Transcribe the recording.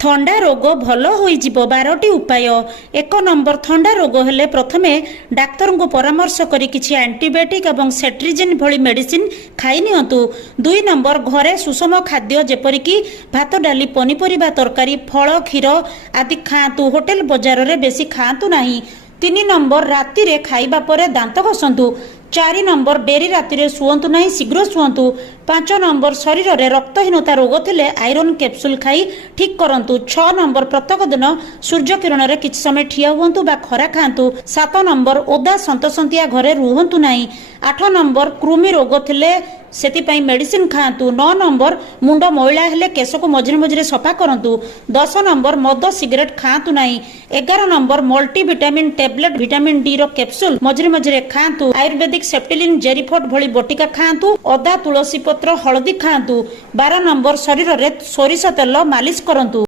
थंडा रोग भल होइजिब 12टी उपाय। 1 नंबर थंडा रोग हेले प्रथमे डाक्तर को परामर्श करी किछि एंटीबायोटिक एवं सेट्रिजिन भली मेडिसिन खाई नियंतु। 2 नंबर घरे सुषम खाद्य जेपरिक भात डाली पनीपरिबा तरकारी फल क्षीर आदि खातु। होटेल बजार रे बेसी खातु नाही। 3 नंबर राति रे खाइबा परे दांत घसंतु। 4 नंबर डेरी राति रे सुवंतु नाही, शीघ्र सुवंतु। 5 नंबर शरीर रे रक्तहीनता रोग थिले आयरन कैप्सूल खाई ठीक करंतु। 6 नंबर प्रत्येक दिन सूर्य किरण रे किछ समय ठिया हुंतु बा खरा खांतु। 7 नंबर ओदा संतसंतिया घरे रुहंतु नाही। 8 नंबर कृमि रोग थिले सेति पई मेडिसिन खांतु। 9 नंबर मुंड मैला हेले केस को मझिरे मझिरे सफा करंतु। 10 नंबर मद सिगरेट खांतु नाही। 11 number multi vitamin tablet vitamin D रो कैप्सूल मझिरे मझिरे खांतु। आयुर्वेदिक सेप्टिलिन जेरिफोट भली बटिका खांतु। अदा तुलसी पत्र हळदी खांतु। 12 नंबर शरीर रे सोरिष तेल मालिश करंतु।